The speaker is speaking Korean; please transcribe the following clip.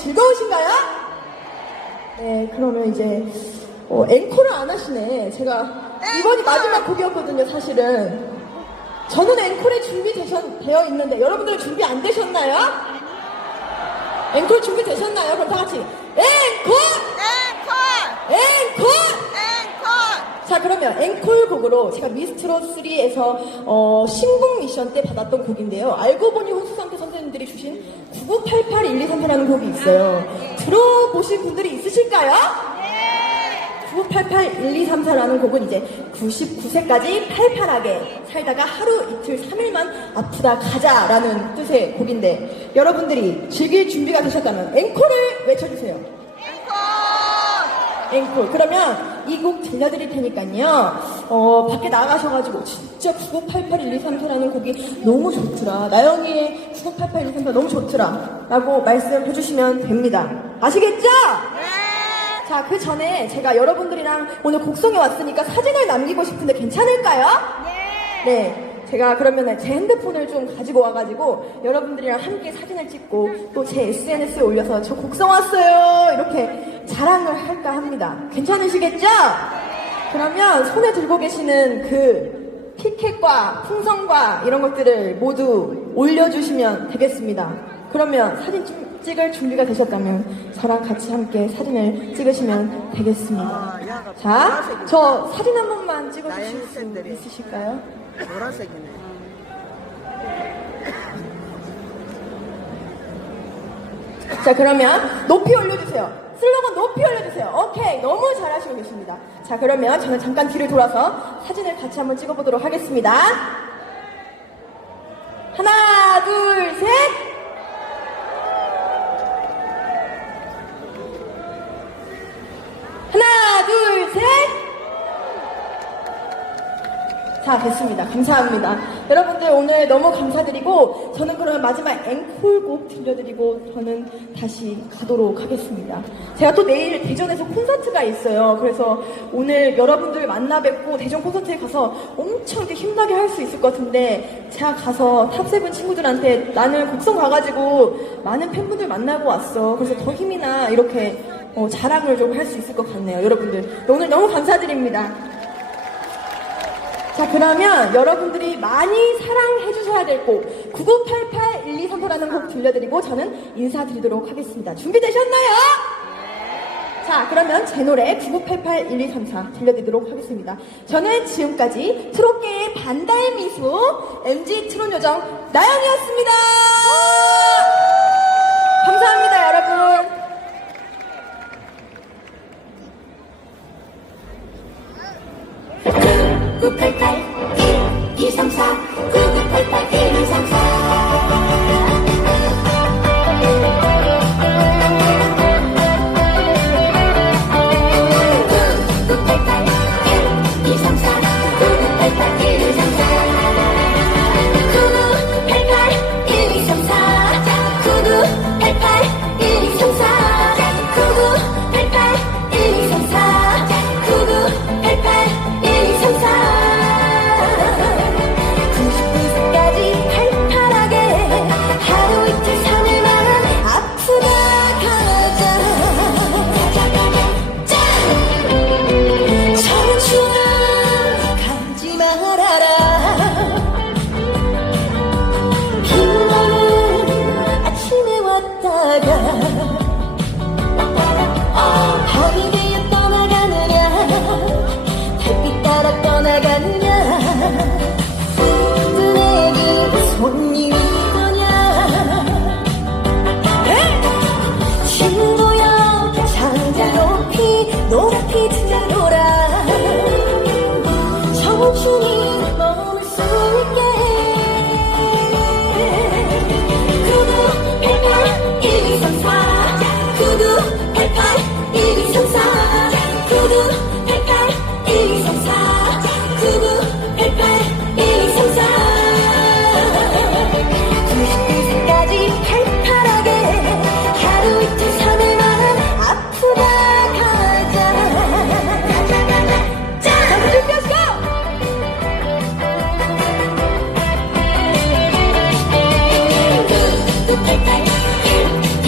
즐거우신가요? 네, 그러면 이제 어, 앵콜을 안 하시네. 제가 이번이 마지막 곡이었거든요, 사실은. 저는 앵콜에 준비되어 있는데 여러분들은 준비 안 되셨나요? 앵콜 준비되셨나요? 그럼 다 같이 앵콜! 앵콜! 앵콜! 앵콜! 자 그러면 앵콜 곡으로 제가 미스트롯 3에서 어, 신곡 미션 때 받았던 곡인데요. 알고 보니 호수상 태 선생님들이 주신 9988-1234라는 곡이 있어요. 들어보신 분들이 있으실까요? 9988-1234라는 곡은 이제 99세까지 팔팔하게 살다가 하루 이틀 3일만 아프다 가자라는 뜻의 곡인데 여러분들이 즐길 준비가 되셨다면 앵콜을 외쳐주세요. 앵콜! 앵콜. 그러면 이 곡 들려드릴 테니까요. 어, 밖에 나가셔가지고 진짜 9988-1234라는 곡이 너무 좋더라. 나영이의 9988-1234 너무 좋더라. 라고 말씀해 주시면 됩니다. 아시겠죠? 네! 자, 그 전에 제가 여러분들이랑 오늘 곡성에 왔으니까 사진을 남기고 싶은데 괜찮을까요? 네! 네. 제가 그러면 제 핸드폰을 좀 가지고 와가지고 여러분들이랑 함께 사진을 찍고 또 제 SNS에 올려서 저 곡성 왔어요 이렇게 자랑을 할까 합니다. 괜찮으시겠죠? 그러면 손에 들고 계시는 그 피켓과 풍선과 이런 것들을 모두 올려주시면 되겠습니다. 그러면 사진 좀 찍을 준비가 되셨다면 저랑 같이 함께 사진을 찍으시면 되겠습니다. 자, 저 사진 한 번만 찍어주실 수 있으실까요? 노란색이네. 자, 그러면 높이 올려주세요. 슬로건 높이 올려주세요. 오케이. 너무 잘하시고 계십니다. 자, 그러면 저는 잠깐 뒤를 돌아서 사진을 같이 한번 찍어보도록 하겠습니다. 하나, 둘, 셋. 하나, 둘, 셋. 자, 됐습니다. 감사합니다. 여러분들 오늘 너무 감사드리고, 저는 그러면 마지막 앵콜곡 들려드리고, 저는 다시 가도록 하겠습니다. 제가 또 내일 대전에서 콘서트가 있어요. 그래서 오늘 여러분들 만나 뵙고 대전 콘서트에 가서 엄청 힘나게 할 수 있을 것 같은데, 제가 가서 탑세븐 친구들한테 나는 곡성 가가지고 많은 팬분들 만나고 왔어. 그래서 더 힘이나 이렇게 어, 자랑을 좀 할 수 있을 것 같네요. 여러분들. 오늘 너무 감사드립니다. 자, 그러면 여러분들이 많이 사랑해 주셔야 될 곡, 9988-1234라는 곡 들려드리고 저는 인사드리도록 하겠습니다. 준비되셨나요? 자, 그러면 제 노래 9988-1234 들려드리도록 하겠습니다. 저는 지금까지 트롯계의 반달미수 MG 트롯 요정 나영이었습니다.